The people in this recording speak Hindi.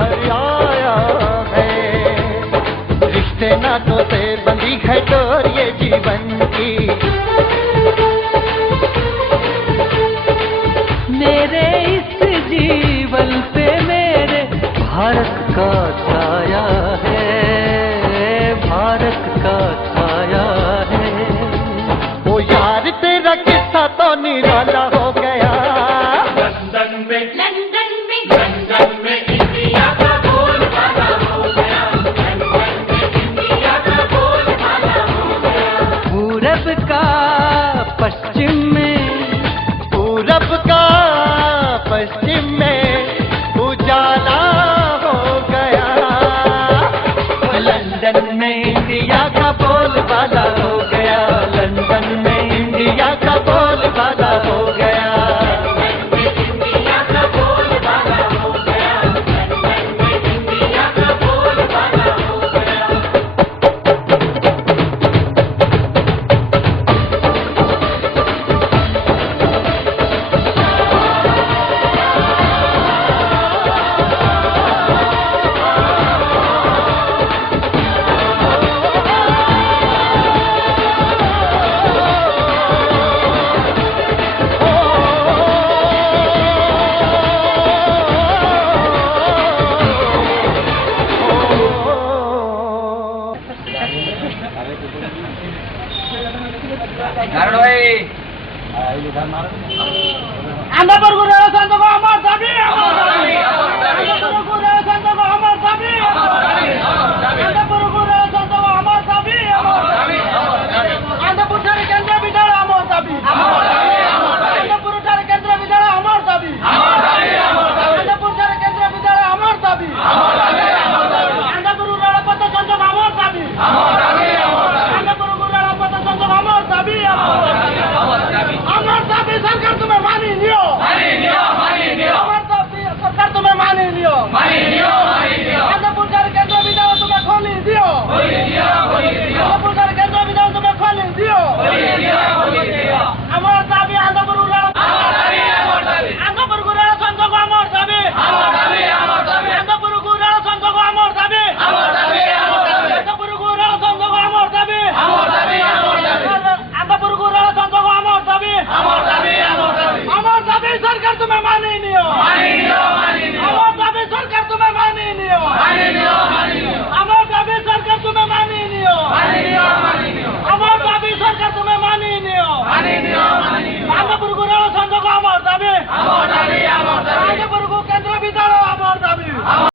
घर आया है। रिश्ते नातों से बंधी है डोर ये जीवन की। मेरे इस जीवन पे मेरे भारत का छाया है, भारत का छाया है। ओ यार तेरा किस्सा तो निराला हो गया। लंदन में इंडिया का बोलबाला हो गया। लंदन में इंडिया का बोलबाला हो गया। पूरब का पश्चिम में, पूरब का पश्चिम में उजाला हो गया। लंदन में इंडिया का बोलबाला हो गया। लंदन में इंडिया का बोलबाला हो गया। इंडिया का बोलबाला हो गया। लंदन में इंडिया का बोलबाला हो गया। আনন্দপুর রেলস্টেশন থেকে আমার দাবি, আমার দাবি। আনন্দপুর রেলস্টেশন থেকে আমার দাবি, আমার দাবি। আনন্দপুর রেলস্টেশন থেকে আমার দাবি, আমার দাবি। আনন্দপুর ঠারে কেন্দ্র বিদ্যালয় আমার দাবি, আমার দাবি। আনন্দপুর ঠারে কেন্দ্র বিদ্যালয় আমার দাবি, আমার দাবি। আনন্দপুর ঠারে কেন্দ্র বিদ্যালয় আমার দাবি, আমার দাবি। আনন্দপুর রেলপথ সংযোগ আমার দাবি, আমার দাবি। আনন্দপুর রেলপথ সংযোগ আমার দাবি, আমার দাবি। আমার দাবি সরকার তুমি মানি নিও, মানি নিও, মানি নিও। আমার দাবি সরকার তুমি মানি নিও, মানি